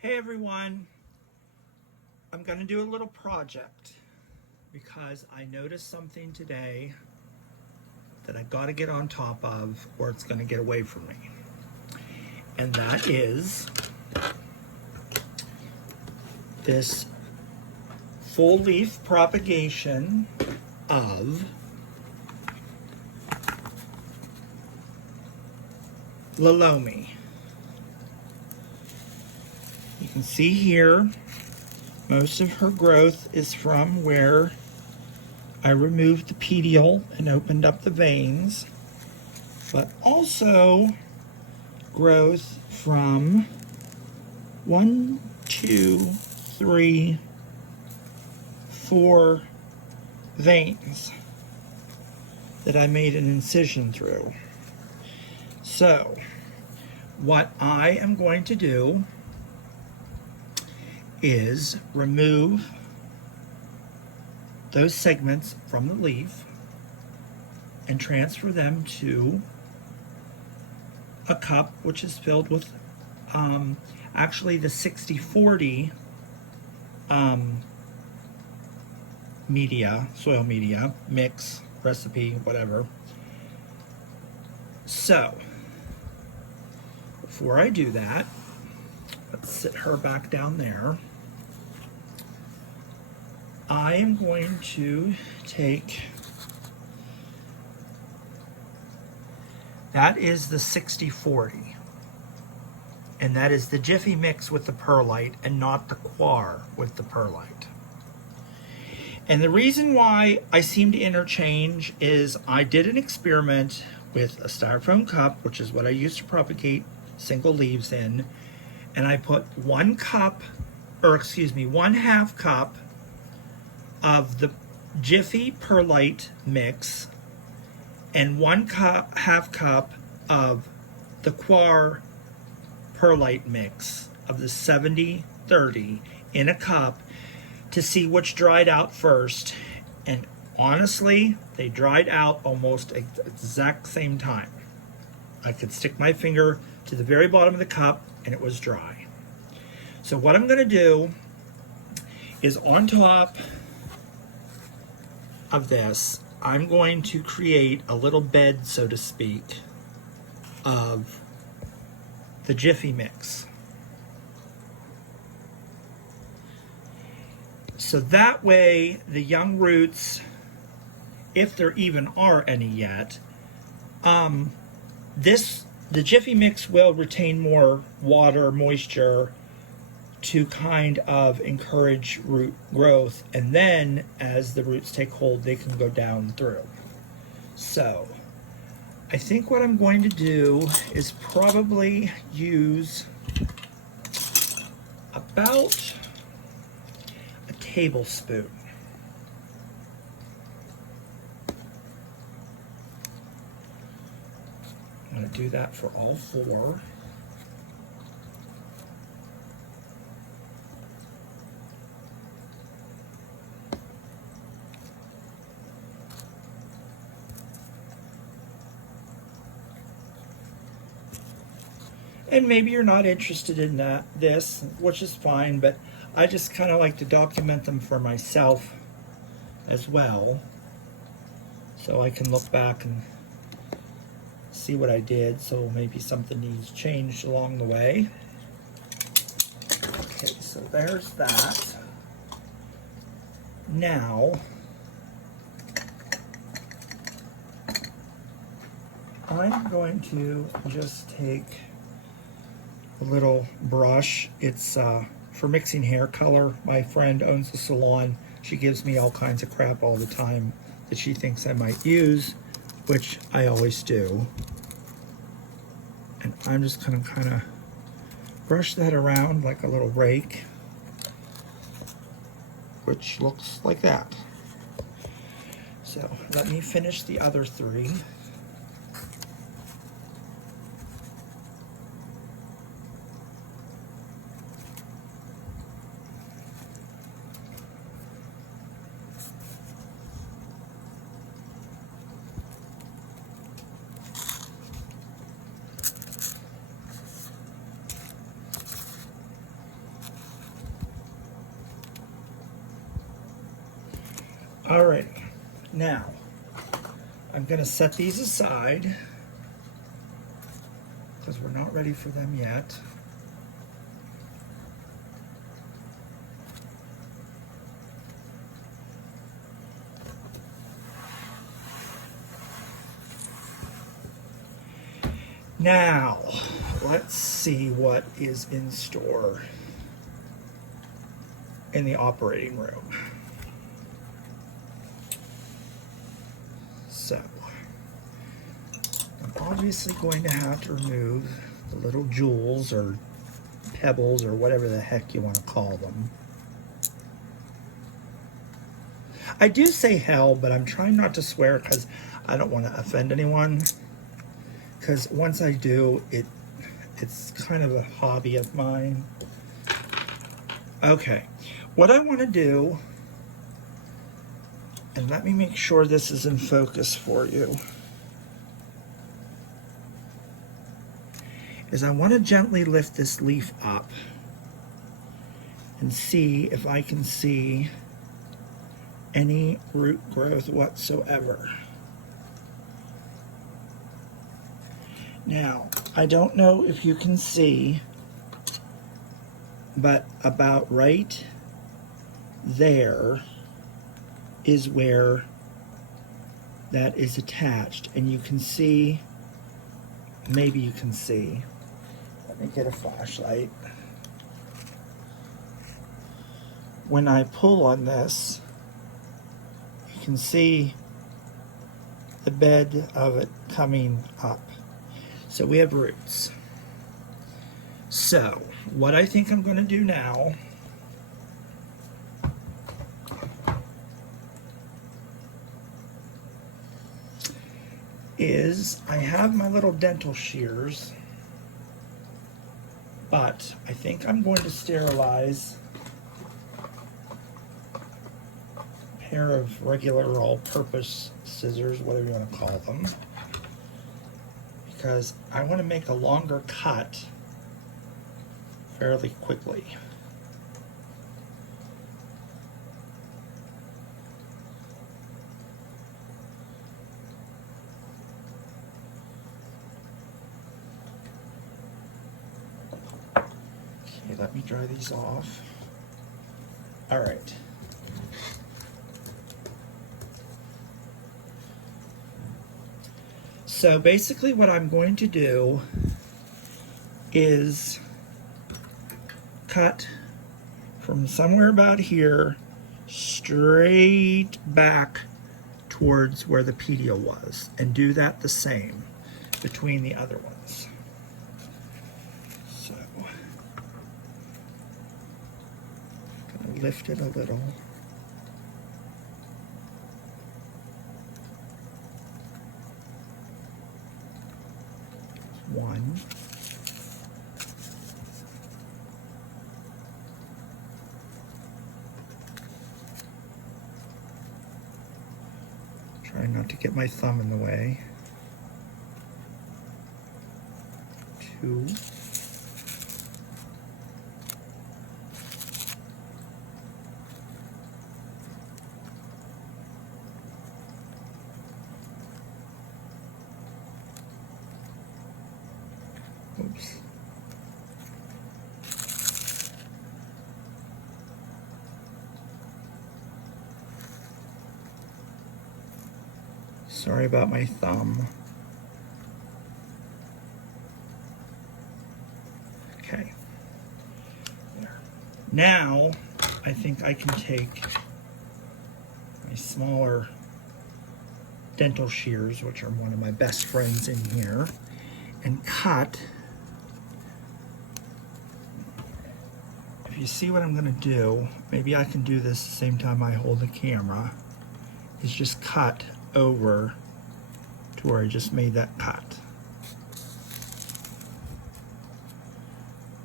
Hey everyone, I'm going to do a little project because I noticed something today that I got to get on top of or it's going to get away from me. And that is this full leaf propagation of Lalomie. You can see here most of her growth is from where I removed the petiole and opened up the veins, but also growth from 1, 2, 3, 4 veins that I made an incision through. So what I am going to do is remove those segments from the leaf and transfer them to a cup which is filled with actually the 60-40 media, soil media, mix, recipe, whatever. So before I do that, let's sit her back down there. I am going to take, that is the 60-40, and that is the Jiffy mix with the perlite and not the Quar with the perlite. And the reason why I seem to interchange is I did an experiment with a styrofoam cup, which is what I use to propagate single leaves in, and I put 1 half cup of the Jiffy perlite mix and 1 half cup of the Quar perlite mix of the 70-30 in a cup to see which dried out first. And honestly, they dried out almost at the exact same time. I could stick my finger to the very bottom of the cup and it was dry. So what I'm going to do is on top of this, I'm going to create a little bed, so to speak, of the Jiffy mix. So that way the young roots, if there even are any yet, the Jiffy mix will retain more water, moisture, to kind of encourage root growth, and then as the roots take hold they can go down through. So I think what I'm going to do is probably use about a tablespoon. I'm going to do that for all 4. And maybe you're not interested in this, which is fine, but I just kind of like to document them for myself as well, so I can look back and see what I did, so maybe something needs changed along the way. Okay, so there's that. Now, I'm going to just take a little brush. It's for mixing hair color. My friend owns a salon. She gives me all kinds of crap all the time that she thinks I might use, which I always do. And I'm just gonna kind of brush that around like a little rake, which looks like that. So let me finish the other 3. Alrighty, now I'm going to set these aside because we're not ready for them yet. Now, let's see what is in store in the operating room. So, I'm obviously going to have to remove the little jewels or pebbles or whatever the heck you want to call them. I do say hell, but I'm trying not to swear because I don't want to offend anyone. Because once I do, it's kind of a hobby of mine. Okay, what I want to do, and let me make sure this is in focus for you, is I want to gently lift this leaf up and see if I can see any root growth whatsoever. Now, I don't know if you can see, but about right there is where that is attached. And you can see, maybe you can see, let me get a flashlight. When I pull on this, you can see the bed of it coming up. So we have roots. So what I think I'm going to do now is I have my little dental shears, but I think I'm going to sterilize a pair of regular all-purpose scissors, whatever you want to call them, because I want to make a longer cut fairly quickly. Okay, let me dry these off. All right. So basically what I'm going to do is cut from somewhere about here straight back towards where the pedial was, and do that the same between the other ones. So, I'm going to lift it a little. One. Try not to get my thumb in the way. Two. Oops. Sorry about my thumb. Okay. There. Now, I think I can take my smaller dental shears, which are one of my best friends in here, and cut. If you see what I'm going to do, maybe I can do this the same time I hold the camera, is just cut over to where I just made that cut.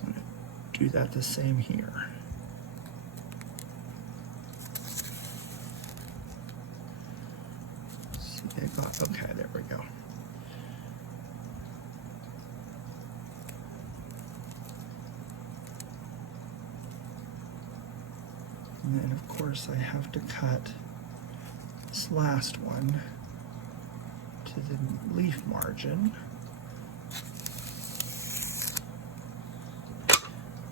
I'm going to do that the same here. See, they got, okay, there we go. And then of course I have to cut this last one to the leaf margin.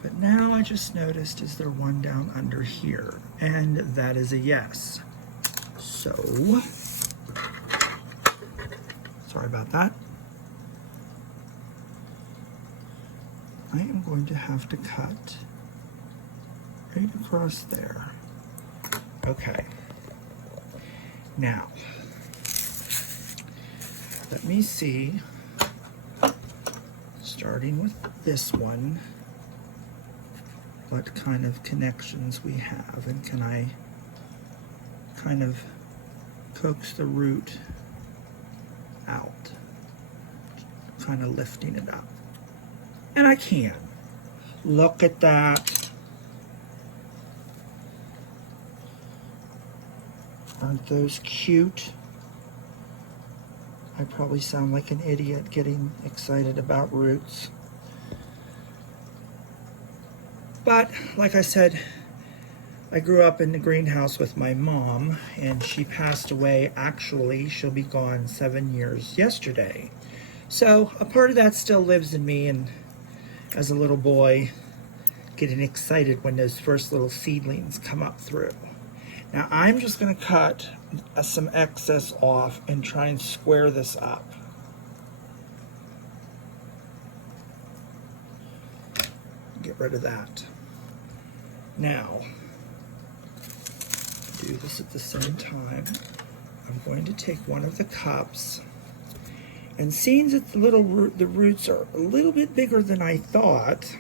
But now I just noticed, is there one down under here? And that is a yes. So, sorry about that. I am going to have to cut right across there. Okay. Now, let me see, starting with this one, what kind of connections we have, and can I kind of coax the root out, kind of lifting it up. And I can. Look at that. Aren't those cute? I probably sound like an idiot getting excited about roots. But, like I said, I grew up in the greenhouse with my mom, and she passed away. Actually, she'll be gone 7 years yesterday. So, a part of that still lives in me, and as a little boy, getting excited when those first little seedlings come up through. Now, I'm just going to cut some excess off and try and square this up. Get rid of that. Now, do this at the same time. I'm going to take one of the cups, and seeing that the roots are a little bit bigger than I thought,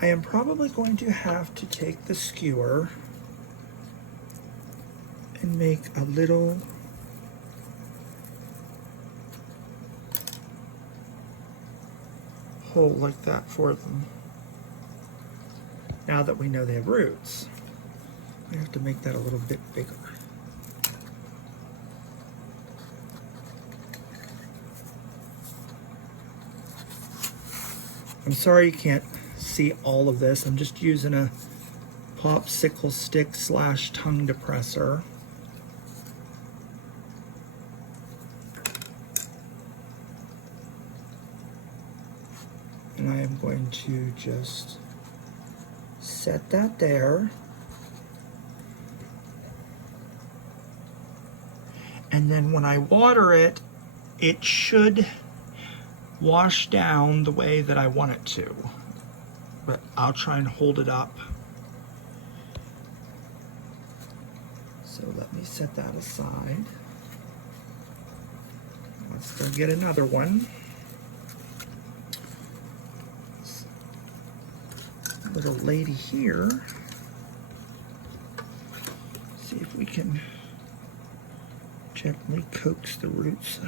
I am probably going to have to take the skewer and make a little hole like that for them. Now that we know they have roots, we have to make that a little bit bigger. I'm sorry you can't see all of this. I'm just using a popsicle stick / tongue depressor. And I am going to just set that there. And then when I water it, it should wash down the way that I want it to. But I'll try and hold it up. So let me set that aside. Let's go get another one. Little lady here. See if we can gently coax the roots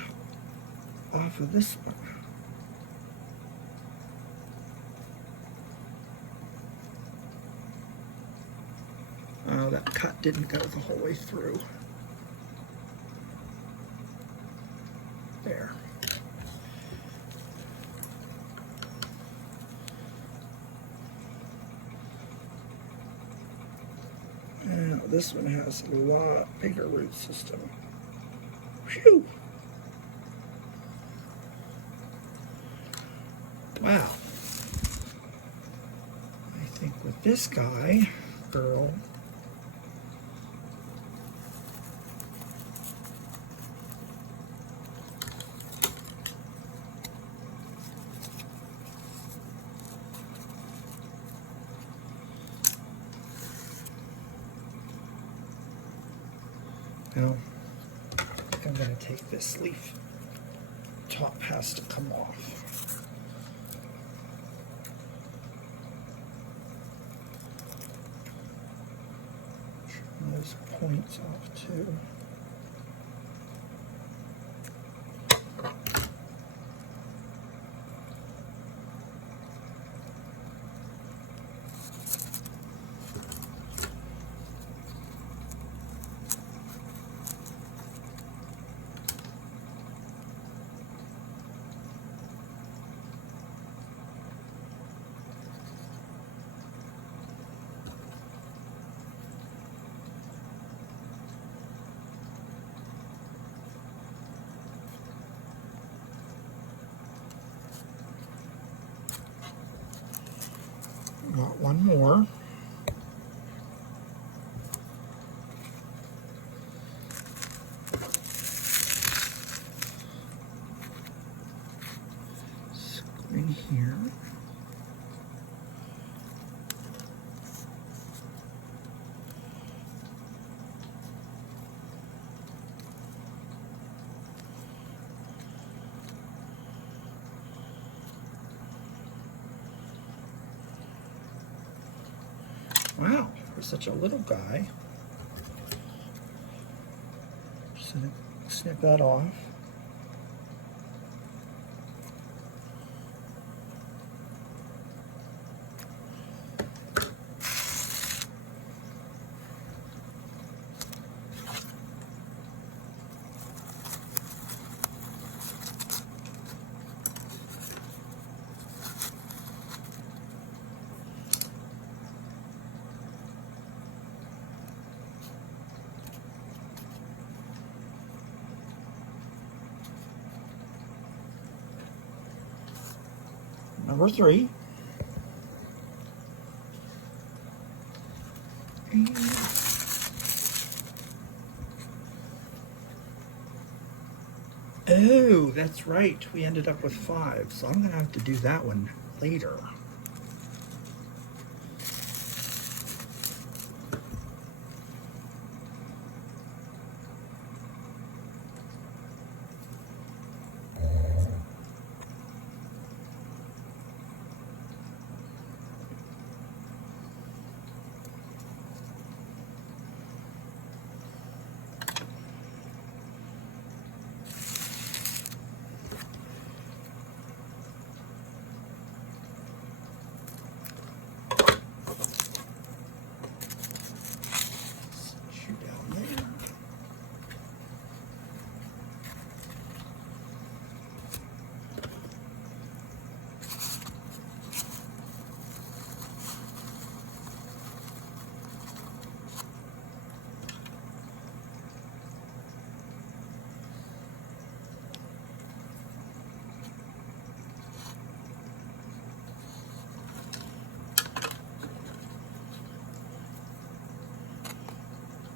off of this one. Oh, that cut didn't go the whole way through. There. Now, this one has a lot bigger root system. Phew! Wow. I think with this girl, now, I think I'm going to take this leaf. Top has to come off. Trim those points off too. Got one more. Go in here. Wow, for such a little guy. Just gonna snip that off. Number 3. And oh, that's right. We ended up with 5, so I'm going to have to do that one later.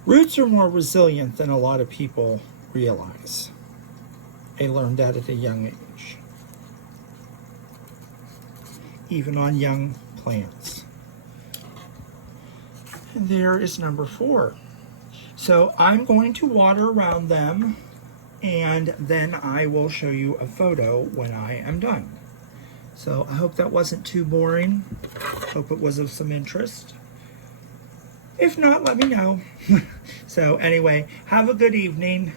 Roots are more resilient than a lot of people realize. I learned that at a young age, even on young plants. And there is number 4. So I'm going to water around them, and then I will show you a photo when I am done. So I hope that wasn't too boring. Hope it was of some interest. If not, let me know. So anyway, have a good evening.